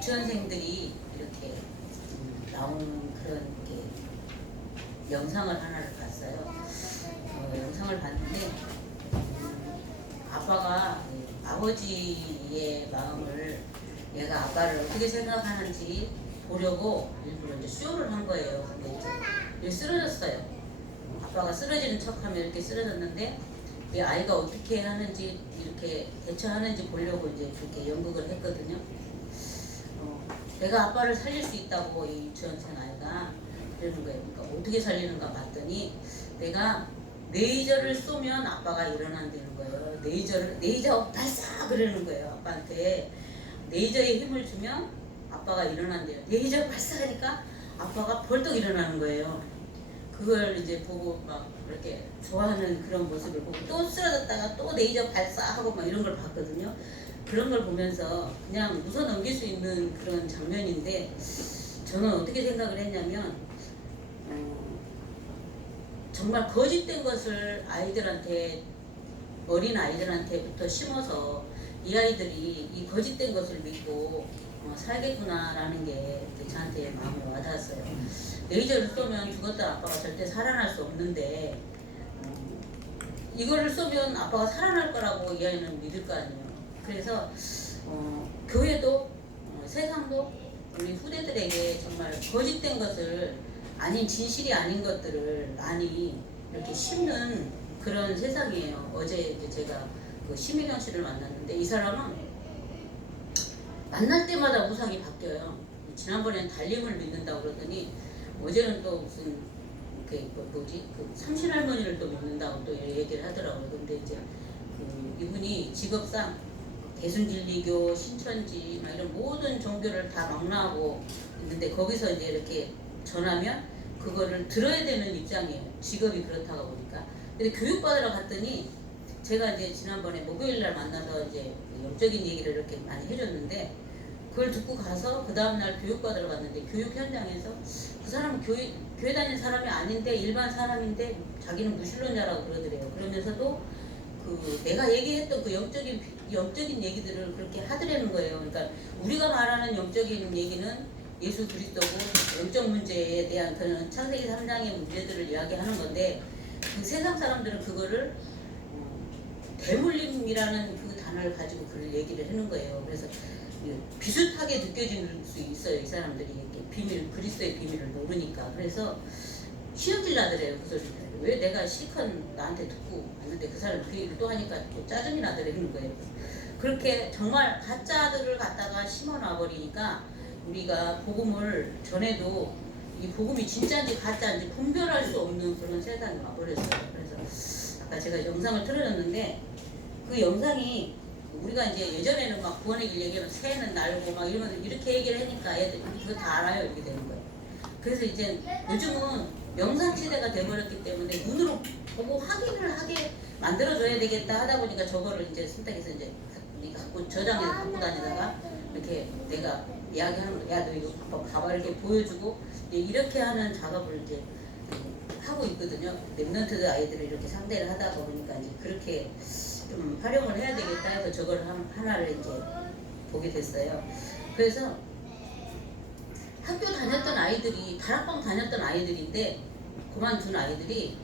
유치원생들이 이렇게 나오는 그런 게 영상을 하나를 봤어요. 영상을 봤는데 아빠가 아버지의 마음을 얘가 아빠를 어떻게 생각하는지 보려고 일부러 이제 쇼를 한 거예요. 근데 이제 쓰러졌어요. 아빠가 쓰러지는 척하면 이렇게 쓰러졌는데 이 아이가 어떻게 하는지 이렇게 대처하는지 보려고 이제 그렇게 연극을 했거든요. 내가 아빠를 살릴 수 있다고 이 유치원생 아이가 그러는 거예요. 그러니까 어떻게 살리는가 봤더니 내가 레이저를 쏘면 아빠가 일어난다는 거예요. 레이저 발사 그러는 거예요. 아빠한테 레이저에 힘을 주면 아빠가 일어난대요. 레이저 발사하니까 아빠가 벌떡 일어나는 거예요. 그걸 이제 보고 막 이렇게 좋아하는 그런 모습을 보고 또 쓰러졌다가 또 레이저 발사하고 막 이런 걸 봤거든요. 그런 걸 보면서 그냥 웃어 넘길 수 있는 그런 장면인데 저는 어떻게 생각을 했냐면 정말 거짓된 것을 아이들한테 어린 아이들한테부터 심어서 이 아이들이 이 거짓된 것을 믿고 살겠구나라는 게 저한테 마음에 와닿았어요. 레이저를 쏘면 죽었던 아빠가 절대 살아날 수 없는데 이거를 쏘면 아빠가 살아날 거라고 이 아이는 믿을 거 아니에요. 그래서 교회도 세상도 우리 후대들에게 정말 거짓된 것을 아닌 진실이 아닌 것들을 많이 이렇게 심는 그런 세상이에요. 어제 이제 제가 그 심희경 씨를 만났는데 이 사람은 만날 때마다 우상이 바뀌어요. 지난번엔 달림을 믿는다고 그러더니 어제는 또 무슨 그 삼신할머니를 또 믿는다고 또 얘기를 하더라고요. 근데 이제 이분이 직업상 대순진리교, 신천지 막 이런 모든 종교를 다 망라하고 있는데 거기서 이제 이렇게 전하면 그거를 들어야 되는 입장이에요. 직업이 그렇다고 보니까. 근데 교육받으러 갔더니 제가 이제 지난번에 목요일날 만나서 이제 영적인 얘기를 이렇게 많이 해줬는데 그걸 듣고 가서 그 다음날 교육받으러 갔는데 교육 현장에서 그 사람은 교회 다니는 사람이 아닌데 일반 사람인데 자기는 무신론자라고 그러더래요. 그러면서도 그 내가 얘기했던 그 영적인 얘기들을 그렇게 하더라는 거예요. 그러니까 우리가 말하는 영적인 얘기는 예수 그리스도고 영적 문제에 대한 그런 창세기 3장의 문제들을 이야기하는 건데 그 세상 사람들은 그거를 대물림이라는 그 단어를 가지고 그걸 얘기를 하는 거예요. 그래서 비슷하게 느껴질 수 있어요. 이 사람들이 이렇게 그리스도의 비밀을 모르니까. 그래서 시험질 나더래요. 그 소리를. 왜 내가 실컷 나한테 듣고 왔는데 그 사람 그 얘기를 또 하니까 또 짜증이 나더라는 거예요. 그렇게 정말 가짜들을 갖다가 심어놔 버리니까 우리가 복음을 전해도 이 복음이 진짜인지 가짜인지 분별할 수 없는 그런 세상이 와버렸어요. 그래서 아까 제가 영상을 틀어줬는데 그 영상이 우리가 이제 예전에는 막 구원의 길 얘기하면 새는 날고 막 이러면서 이렇게 얘기를 하니까 애들이 그거 다 알아요. 이렇게 되는 거예요. 그래서 이제 요즘은 영상 시대가 돼버렸기 때문에 눈으로 보고 확인을 하게 만들어줘야 되겠다 하다 보니까 저거를 이제 선택해서 이제 갖고 저장해서 갖고 다니다가 이렇게 내가 이야기하는 거, 야 너 이거 봐봐 이렇게 보여주고 이렇게 하는 작업을 이제 하고 있거든요. 랩런트 아이들을 이렇게 상대를 하다 보니까 이제 그렇게 좀 활용을 해야 되겠다 해서 저걸 하나를 이제 보게 됐어요. 그래서 학교 다녔던 아이들이 다락방 다녔던 아이들인데 그만둔 아이들이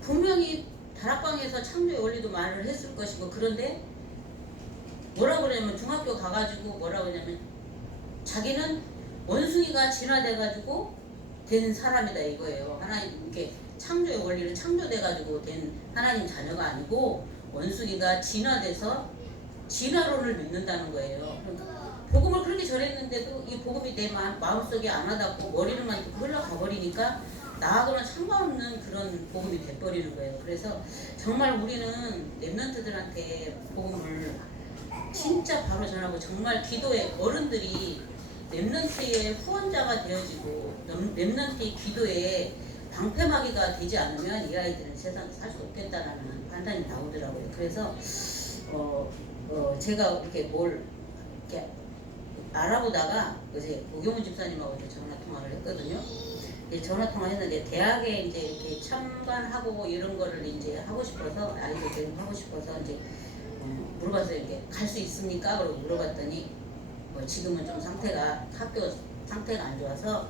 분명히 다락방에서 창조의 원리도 말을 했을 것이고 그런데 뭐라고 그러냐면 중학교 가가지고 뭐라고 그러냐면 자기는 원숭이가 진화돼가지고 된 사람이다 이거예요. 하나님 이렇게 창조의 원리를 창조돼가지고 된 하나님 자녀가 아니고 원숭이가 진화돼서 진화론을 믿는다는 거예요. 그러니까 복음을 그렇게 전했는데도 이 복음이 내 마음속에 안 와닿고 머리로만 흘러가 버리니까 나하고는 상관없는 그런 복음이 돼버리는 거예요. 그래서 정말 우리는 랩런트들한테 복음을 진짜 바로 전하고 정말 기도에 어른들이 랩런트의 후원자가 되어지고 랩런트의 기도에 방패막이가 되지 않으면 이 아이들은 세상에 살 수 없겠다라는 판단이 나오더라고요. 그래서 제가 이렇게 뭘 이렇게 알아보다가 어제 오경훈 집사님하고 전화 통화를 했거든요. 전화 통화했는데 대학에 이제 이렇게 참관하고 이런 거를 이제 하고 싶어서 아이들 교육하고 싶어서 이제 물어봤어요. 이렇게 갈 수 있습니까? 그러고 물어봤더니 뭐 지금은 좀 상태가 학교 상태가 안 좋아서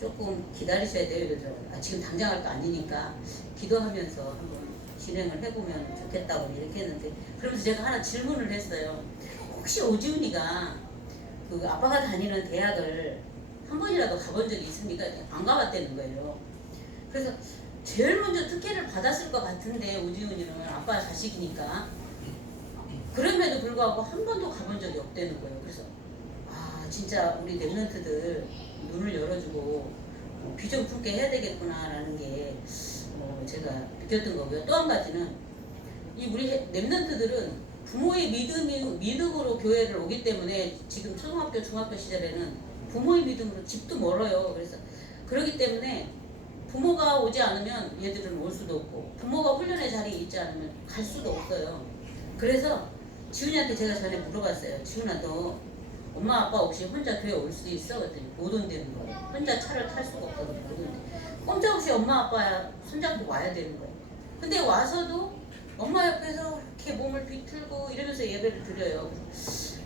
조금 기다리셔야 돼요. 그래서 지금 당장 할 거 아니니까 기도하면서 한번 진행을 해보면 좋겠다고 이렇게 했는데, 그러면서 제가 하나 질문을 했어요. 혹시 오지훈이가 그 아빠가 다니는 대학을 한 번이라도 가본 적이 있습니까? 안 가봤다는 거예요. 그래서 제일 먼저 특혜를 받았을 것 같은데, 오지훈이는 아빠 자식이니까. 그럼에도 불구하고 한 번도 가본 적이 없다는 거예요. 그래서 진짜 우리 랩런트들 눈을 열어주고 비전 품게 해야 되겠구나라는 게 제가 느꼈던 거고요. 또 한 가지는 이 우리 랩런트들은 부모의 믿음으로 교회를 오기 때문에, 지금 초등학교 중학교 시절에는 부모의 믿음으로 집도 멀어요. 그래서 그렇기 때문에 부모가 오지 않으면 얘들은 올 수도 없고, 부모가 훈련의 자리에 있지 않으면 갈 수도 없어요. 그래서 지훈이한테 제가 전에 물어봤어요. 지훈아, 너 엄마 아빠 없이 혼자 교회 올 수 있어? 그랬더니 못 온다는 거예요. 혼자 차를 탈 수가 없다고 못 온대. 꼼짝없이 엄마 아빠 손잡고 와야 되는 거예요. 근데 와서도 엄마 옆에서 이렇게 몸을 비틀고 이러면서 예배를 드려요.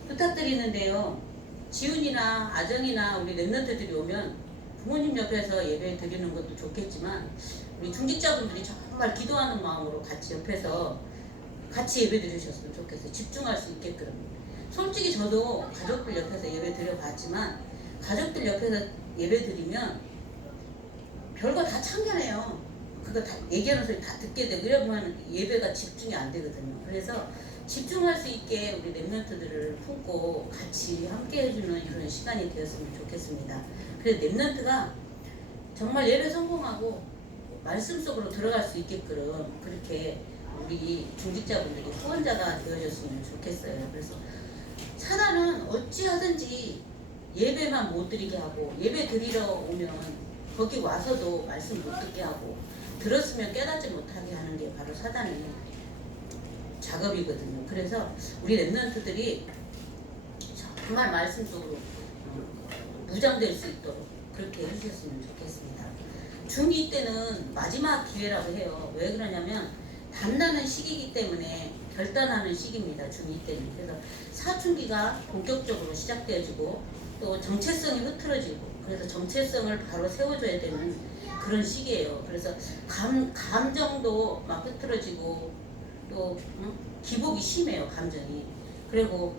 부탁드리는데요, 지훈이나 아정이나 우리 랩런트들이 오면 부모님 옆에서 예배 드리는 것도 좋겠지만, 우리 중직자분들이 정말 기도하는 마음으로 같이 옆에서 같이 예배 드리셨으면 좋겠어요. 집중할 수 있게끔. 솔직히 저도 가족들 옆에서 예배 드려봤지만, 가족들 옆에서 예배 드리면 별거 다 참견해요. 그거 다 얘기하는 소리 다 듣게 되고 이러면 예배가 집중이 안 되거든요. 그래서 집중할 수 있게 우리 랩런트들을 품고 같이 함께 해주는 그런 시간이 되었으면 좋겠습니다. 그래서 랩런트가 정말 예배 성공하고 말씀 속으로 들어갈 수 있게끔 그렇게 우리 중직자분들이 후원자가 되어줬으면 좋겠어요. 그래서 사단은 어찌하든지 예배만 못 드리게 하고, 예배 드리러 오면 거기 와서도 말씀 못 듣게 하고, 들었으면 깨닫지 못하게 하는 게 바로 사단의 작업이거든요. 그래서 우리 랩런트들이 정말 말씀 속으로 무장될 수 있도록 그렇게 해주셨으면 좋겠습니다. 중2 때는 마지막 기회라고 해요. 왜 그러냐면 담나는 시기이기 때문에, 결단하는 시기입니다. 중2 때는. 그래서 사춘기가 본격적으로 시작되어지고 또 정체성이 흐트러지고, 그래서 정체성을 바로 세워줘야 되는 그런 시기예요. 그래서 감정도 막 흐트러지고 또 기복이 심해요. 감정이. 그리고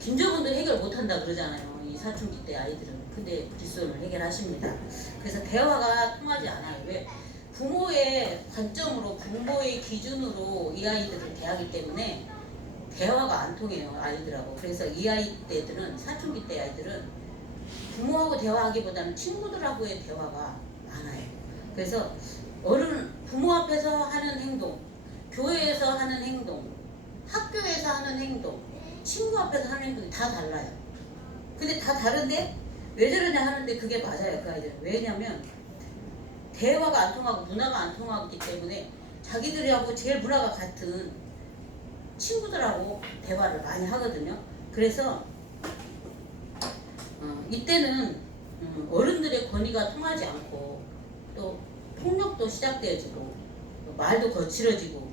김정은도 해결 못한다 그러잖아요. 이 사춘기 때 아이들은. 근데 그리스도는 해결하십니다. 그래서 대화가 통하지 않아요. 왜? 부모의 관점으로, 부모의 기준으로 이 아이들을 대하기 때문에 대화가 안 통해요. 아이들하고. 그래서 이 아이 때들은, 사춘기 때 아이들은 부모하고 대화하기보다는 친구들하고의 대화가 많아요. 그래서 부모 앞에서 하는 행동, 교회에서 하는 행동, 학교에서 하는 행동, 친구 앞에서 하는 행동이 다 달라요. 근데 다 다른데 왜 저러냐 하는데 그게 맞아요. 그 아이들은. 왜냐면 대화가 안 통하고 문화가 안 통하기 때문에 자기들하고 제일 문화가 같은 친구들하고 대화를 많이 하거든요. 그래서 이때는 어른들의 권위가 통하지 않고 또 폭력도 시작되어지고 말도 거칠어지고,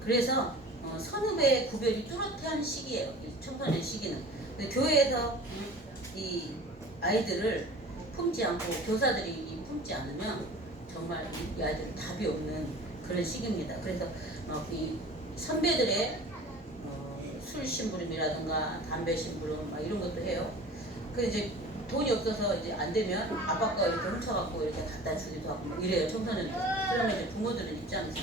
그래서 선후배 구별이 뚜렷한 시기예요. 이 청소년 시기는. 근데 교회에서 이 아이들을 품지 않고, 교사들이 품지 않으면 정말 이 아이들은 답이 없는 그런 시기입니다. 그래서 이 선배들의 술 심부름이라든가 담배 심부름 막 이런 것도 해요. 그 이제 돈이 없어서 이제 안 되면 아빠 거 이렇게 훔쳐갖고 이렇게 갖다 주기도 하고 막 이래요, 청소년들. 그러면 이제 부모들은 입장에서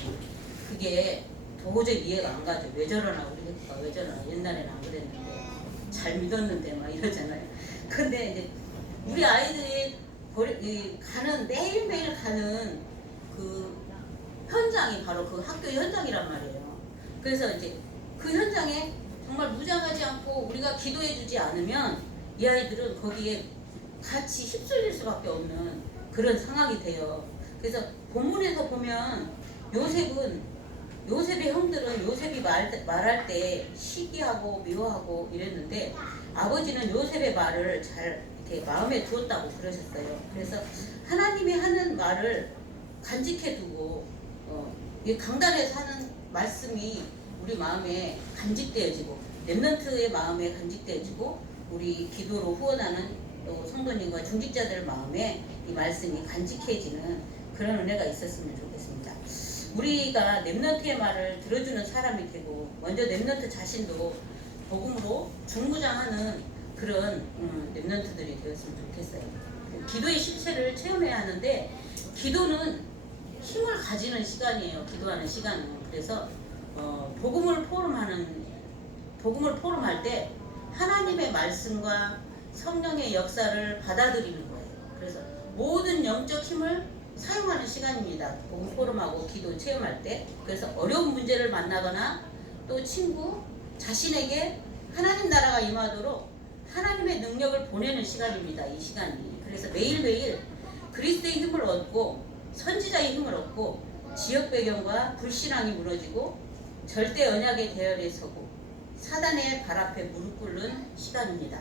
그게 도저히 이해가 안 가죠. 왜 저러나, 우리 애가 왜 저러나, 옛날에는 안 그랬는데 잘 믿었는데 막 이러잖아요. 근데 이제 우리 아이들이 매일매일 가는 그 현장이 바로 그 학교 현장이란 말이에요. 그래서 이제 그 현장에 정말 무장하지 않고 우리가 기도해주지 않으면 이 아이들은 거기에 같이 휩쓸릴 수밖에 없는 그런 상황이 돼요. 그래서 본문에서 보면 요셉의 형들은 요셉이 말할 때 시기하고 미워하고 이랬는데, 아버지는 요셉의 말을 잘 이렇게 마음에 두었다고 그러셨어요. 그래서 하나님이 하는 말을 간직해두고 이 강단에서 하는 말씀이 우리 마음에 간직되어지고, 랩런트의 마음에 간직되어지고, 우리 기도로 후원하는 또 성도님과 중직자들 마음에 이 말씀이 간직해지는 그런 은혜가 있었으면 좋겠습니다. 우리가 렘넌트의 말을 들어주는 사람이 되고 먼저 렘넌트 자신도 복음으로 중무장하는 그런 렘넌트들이 되었으면 좋겠어요. 기도의 실체를 체험해야 하는데 기도는 힘을 가지는 시간이에요. 기도하는 시간은. 그래서 복음을 포럼할 때 하나님의 말씀과 성령의 역사를 받아들이는 거예요. 그래서 모든 영적 힘을 사용하는 시간입니다. 복음 포럼하고 기도 체험할 때. 그래서 어려운 문제를 만나거나 또 친구 자신에게 하나님 나라가 임하도록 하나님의 능력을 보내는 시간입니다. 이 시간이. 그래서 매일매일 그리스도의 힘을 얻고 선지자의 힘을 얻고 지역 배경과 불신앙이 무너지고 절대 언약의 대열에 서고 사단의 발 앞에 무릎 꿇는 시간입니다.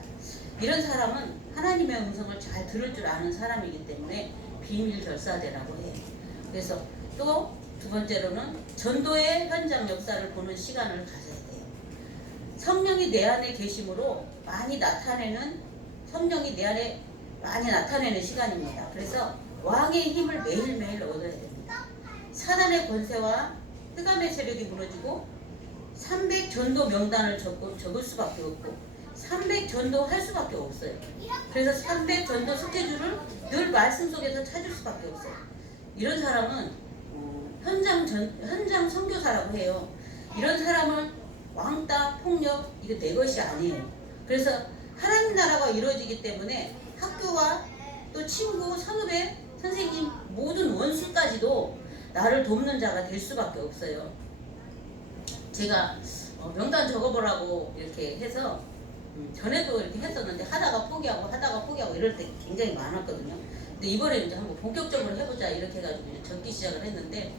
이런 사람은 하나님의 음성을 잘 들을 줄 아는 사람이기 때문에 비밀 결사대라고 해요. 그래서 또 두 번째로는 전도의 현장 역사를 보는 시간을 가져야 돼요. 성령이 내 안에 계심으로 성령이 내 안에 많이 나타내는 시간입니다. 그래서 왕의 힘을 매일매일 얻어야 됩니다. 사단의 권세와 흑암의 세력이 무너지고 300 전도 명단을 적을 수밖에 없고 300 전도 할 수밖에 없어요. 그래서 300 전도 스케줄을 늘 말씀 속에서 찾을 수밖에 없어요. 이런 사람은 현장 선교사라고 해요. 이런 사람은 왕따, 폭력 이거 내 것이 아니에요. 그래서 하나님 나라가 이루어지기 때문에 학교와 또 친구, 선후배, 선생님 모든 원수까지도 나를 돕는 자가 될 수밖에 없어요. 제가 명단 적어보라고 이렇게 해서 전에도 이렇게 했었는데 하다가 포기하고 이럴 때 굉장히 많았거든요. 근데 이번에 이제 한번 본격적으로 해보자 이렇게 해가지고 이제 적기 시작을 했는데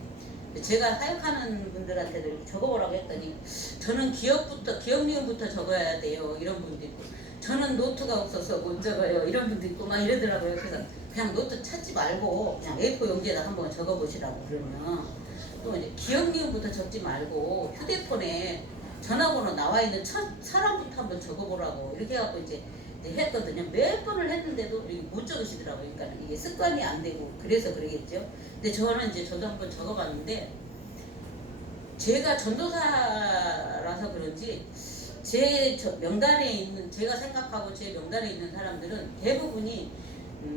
제가 사역하는 분들한테도 이렇게 적어보라고 했더니 저는 기억 니은부터 적어야 돼요 이런 분도 있고 저는 노트가 없어서 못 적어요 이런 분도 있고 막 이러더라고요. 그래서 그냥 노트 찾지 말고 그냥 A4 용지에다 한번 적어보시라고 그러면 또 이제 기억 니은부터 적지 말고 휴대폰에 전화번호 나와 있는 첫 사람부터 한번 적어보라고 이렇게 해갖고 이제 했거든요. 몇 번을 했는데도 못 적으시더라고요. 그러니까 이게 습관이 안 되고 그래서 그러겠죠. 근데 저는 이제 저도 한번 적어봤는데 제가 전도사라서 그런지 제 명단에 있는 제가 생각하고 제 명단에 있는 사람들은 대부분이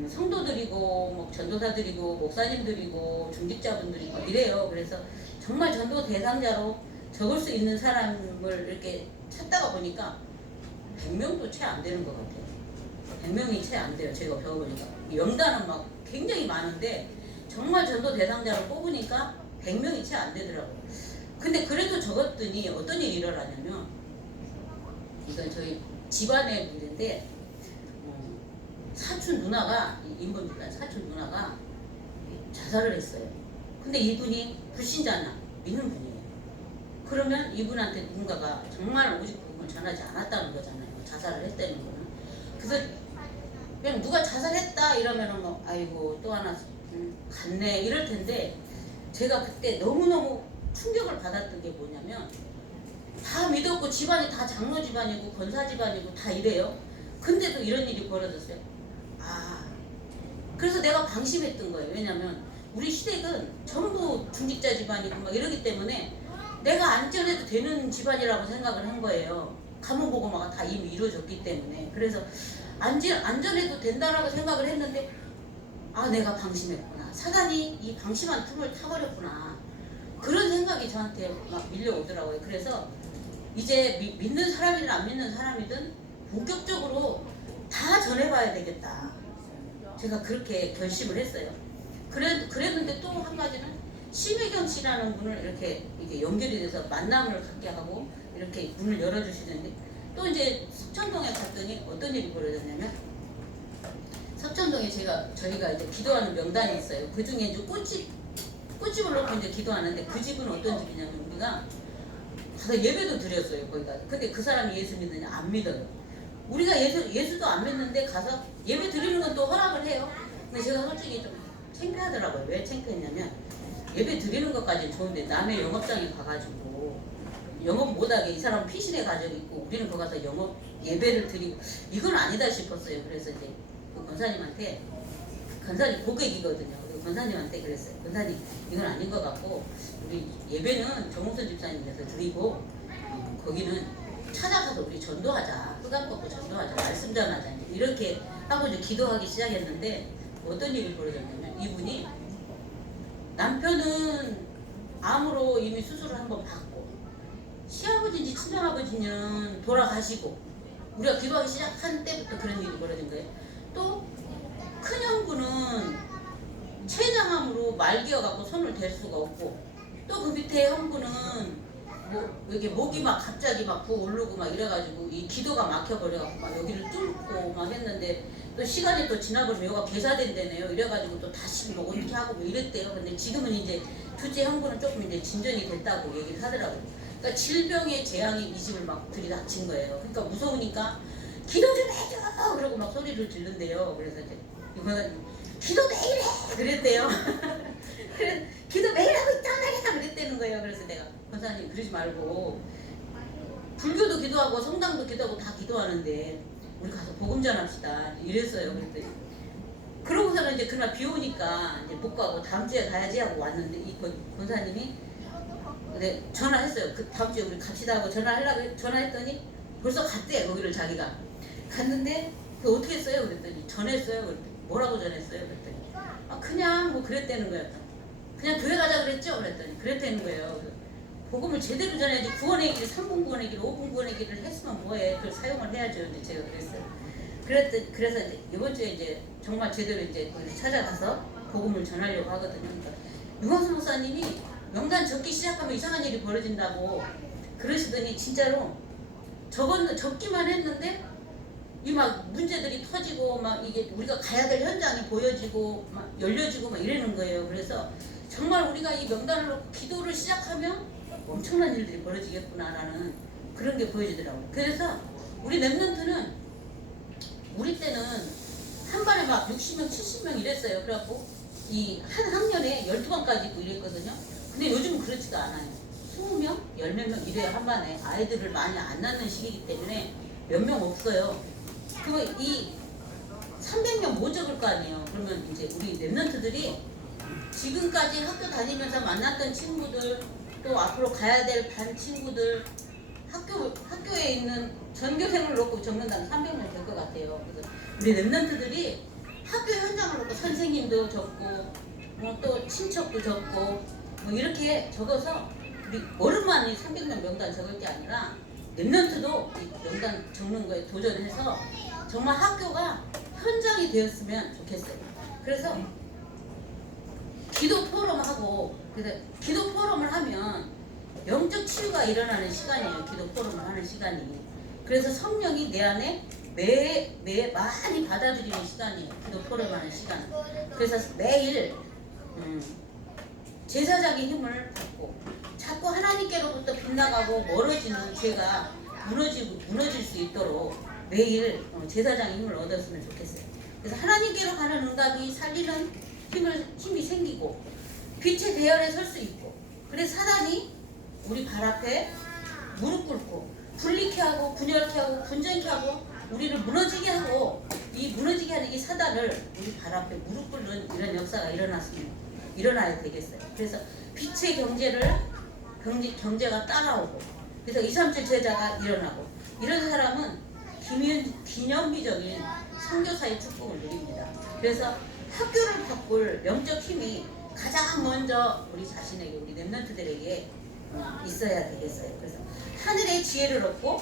성도들이고 뭐 전도사들이고 목사님들이고 중직자분들이고 이래요. 그래서 정말 전도 대상자로 적을 수 있는 사람을 이렇게 찾다가 보니까 100명도 채 안 되는 것 같아요. 100명이 채 안 돼요. 제가 배워보니까. 명단은 막 굉장히 많은데 정말 전도 대상자로 뽑으니까 100명이 채 안 되더라고요. 근데 그래도 적었더니 어떤 일이 일어나냐면 이건 저희 집안의 문제인데 사촌 누나가 인본주의자 사촌 누나가 자살을 했어요. 근데 이분이 불신자나 믿는 분이에요. 그러면 이분한테 누군가가 정말 오직 복음을 전하지 않았다는 거잖아요. 자살을 했다는 거는. 그래서 그냥 누가 자살했다 이러면은 뭐 아이고 또 하나 갔네 이럴 텐데 제가 그때 너무너무 충격을 받았던 게 뭐냐면 다 믿었고 집안이 다 장로 집안이고 권사 집안이고 다 이래요. 근데도 이런 일이 벌어졌어요. 그래서 내가 방심했던 거예요. 왜냐면 우리 시댁은 전부 중직자 집안이고 막 이러기 때문에 내가 안 전해도 되는 집안이라고 생각을 한 거예요. 가문 보고마가 다 이미 이루어졌기 때문에. 그래서 안 전해도 된다라고 생각을 했는데 내가 방심했구나. 사단이 이 방심한 틈을 타버렸구나. 그런 생각이 저한테 막 밀려오더라고요. 그래서 이제 믿는 사람이든 안 믿는 사람이든 본격적으로 다 전해봐야 되겠다. 제가 그렇게 결심을 했어요. 그랬는데 또 한 가지는 심혜경 씨라는 분을 이렇게 연결이 돼서 만남을 갖게 하고 이렇게 문을 열어주시는데 또 이제 석천동에 갔더니 어떤 일이 벌어졌냐면 석천동에 저희가 이제 기도하는 명단이 있어요. 그 중에 이제 꽃집을 놓고 이제 기도하는데 그 집은 어떤 집이냐면 우리가 가서 예배도 드렸어요. 거기 가서. 근데 그 사람이 예수 믿느냐 안 믿어요. 우리가 예수도 안 믿는데 가서 예배 드리는 건 또 허락을 해요. 근데 제가 솔직히 좀 창피하더라고요. 왜 창피했냐면 예배 드리는 것까지는 좋은데 남의 영업장에 가가지고 영업 못하게 이 사람 피신의 가정이 있고 우리는 거기 가서 영업 예배를 드리고 이건 아니다 싶었어요. 그래서 이제 그 권사님한테 권사님 고객이거든요. 권사님한테 그랬어요. 권사님 이건 아닌 것 같고 우리 예배는 정홍선 집사님께서 드리고 거기는 찾아가서 우리 전도하자. 흑암 걷고 전도하자. 말씀 전하자. 이렇게 하고 이제 기도하기 시작했는데 어떤 일이 벌어졌냐면 이분이 남편은 암으로 이미 수술을 한번 받고 시아버지인지 친정아버지는 돌아가시고 우리가 기도하기 시작한 때부터 그런 일이 벌어진 거예요. 또 큰형부는 췌장암으로 말기어갖고 손을 댈 수가 없고 또 그 밑에 형부는 뭐 이렇게 목이 막 갑자기 막 부어오르고 막 이래가지고 이 기도가 막혀버려갖고 막 여기를 뚫고 막 했는데 또 시간이 또 지나버리면 여기가 괴사된다네요. 이래가지고 또 다시 뭐 어떻게 하고 뭐 이랬대요. 근데 지금은 이제 둘째 형부는 조금 이제 진전이 됐다고 얘기를 하더라고요. 그러니까 질병의 재앙이 이 집을 막 들이닥친 거예요. 그러니까 무서우니까 기도 좀 해줘! 그러고 막 소리를 지른대요. 그래서 이제 이거는 기도 매일 해! 그랬대요. 그래, 기도 매일 하고 있단 말이야! 그랬다는 거예요. 그래서 내가 권사님 그러지 말고 불교도 기도하고 성당도 기도하고 다 기도하는데 우리 가서 복음 전합시다. 이랬어요. 그랬더니 그러고서는 이제 그날 비 오니까 이제 못 가고 다음 주에 가야지 하고 왔는데 이 권사님이 근데 전화했어요. 그 다음 주에 우리 갑시다 하고 전화했더니 벌써 갔대요. 거기를 자기가 갔는데 그 어떻게 했어요? 그랬더니 전했어요. 그랬더니 뭐라고 전했어요? 그랬더니 아 그냥 뭐 그랬다는 거예요. 그냥 교회 가자 그랬죠? 그랬더니 그랬다는 거예요. 복음을 제대로 전해야지. 구원의 길을 3분 구원의 길을 5분 구원의 길을 했으면 뭐해. 그걸 사용을 해야죠. 이제 제가 그랬어요. 그래서 이제 이번 주에 이제 정말 제대로 이제 거기 찾아가서 복음을 전하려고 하거든요. 그러니까 유광수 목사님이 명단 적기 시작하면 이상한 일이 벌어진다고 그러시더니 진짜로 적기만 했는데 이 막 문제들이 터지고 막 이게 우리가 가야 될 현장이 보여지고 막 열려지고 막 이러는 거예요. 그래서 정말 우리가 이 명단을 놓고 기도를 시작하면 엄청난 일들이 벌어지겠구나라는 그런 게 보여지더라고요. 그래서 우리 랩런트는 우리 때는 한 반에 막 60명, 70명 이랬어요. 그래갖고 이 한 학년에 12반까지 있고 이랬거든요. 근데 요즘은 그렇지가 않아요. 20명, 10몇 명 이래야 한 반에 아이들을 많이 안 낳는 시기이기 때문에 몇 명 없어요. 그거 이 300명 못 적을 거 아니에요. 그러면 이제 우리 랩런트들이 지금까지 학교 다니면서 만났던 친구들 또 앞으로 가야 될 반 친구들 학교에 있는 전교생을 놓고 적는다면 300명 될 것 같아요. 그래서 우리 랩런트들이 학교 현장을 놓고 선생님도 적고 뭐 또 친척도 적고 뭐 이렇게 적어서 우리 어른만이 300명 명단 적을 게 아니라 랩런트도 이 명단 적는 거에 도전해서 정말 학교가 현장이 되었으면 좋겠어요. 그래서 기도 포럼하고 그래서 기도 포럼을 하면 영적 치유가 일어나는 시간이에요. 기도 포럼을 하는 시간이. 그래서 성령이 내 안에 매 많이 받아들이는 시간이에요. 기도 포럼하는 시간. 그래서 매일 제사장의 힘을 받고 자꾸 하나님께로부터 빗나가고 멀어지는 죄가 무너질 수 있도록 매일 제사장의 힘을 얻었으면 좋겠어요. 그래서 하나님께로 가는 응답이 살리는 힘이 생기고 빛의 대열에 설 수 있고 그래서 사단이 우리 발 앞에 무릎 꿇고 불리게 하고 분열케 하고 분쟁케 하고 우리를 무너지게 하고 이 무너지게 하는 이 사단을 우리 발 앞에 무릎 꿇는 이런 역사가 일어나야 되겠어요. 그래서 빛의 경제가 따라오고 그래서 237 제자가 일어나고 이런 사람은 기념비적인 선교사의 축복을 누립니다. 그래서 학교를 바꿀 영적 힘이 가장 먼저 우리 자신에게 우리 랩런트들에게 있어야 되겠어요. 그래서 하늘의 지혜를 얻고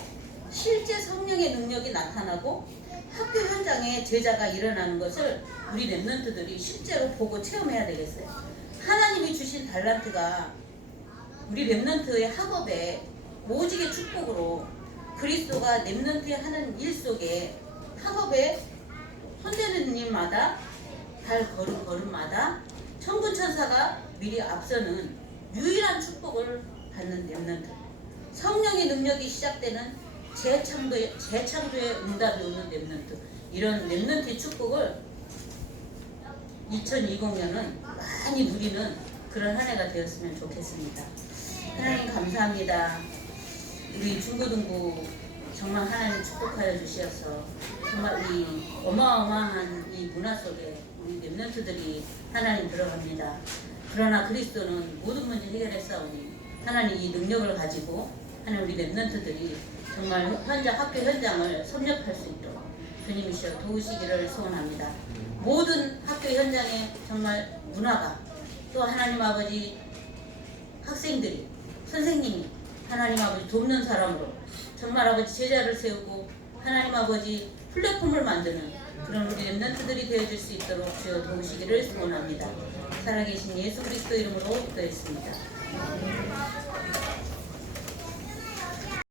실제 성령의 능력이 나타나고 학교 현장에 제자가 일어나는 것을 우리 랩런트들이 실제로 보고 체험해야 되겠어요. 하나님이 주신 달란트가 우리 랩런트의 학업에 오직의 축복으로 그리스도가 랩런트에 하는 일 속에 학업에 손대는 일마다 발 걸음마다 천군천사가 미리 앞서는 유일한 축복을 받는 랩런트. 성령의 능력이 시작되는 재창조의 응답이 오는 랩런트. 이런 랩런트의 축복을 2020년은 많이 누리는 그런 한 해가 되었으면 좋겠습니다. 하나님 감사합니다. 우리 중고등부 정말 하나님 축복하여 주시어서 정말 이 어마어마한 이 문화 속에 우리 랩런트들이 하나님 들어갑니다. 그러나 그리스도는 모든 문제 해결했사오니 하나님 이 능력을 가지고 하나님 우리 랩런트들이 정말 학교 현장을 섭렵할 수 있도록 주님이시여 도우시기를 소원합니다. 모든 학교 현장에 정말 문화가 또 하나님 아버지 학생들이 선생님이 하나님 아버지 돕는 사람으로 정말 아버지 제자를 세우고 하나님 아버지 플랫폼을 만드는 그런 우리 랩런트들이 되어줄 수 있도록 주여 도우시기를 소원합니다. 살아계신 예수 그리스도 이름으로 기도했습니다.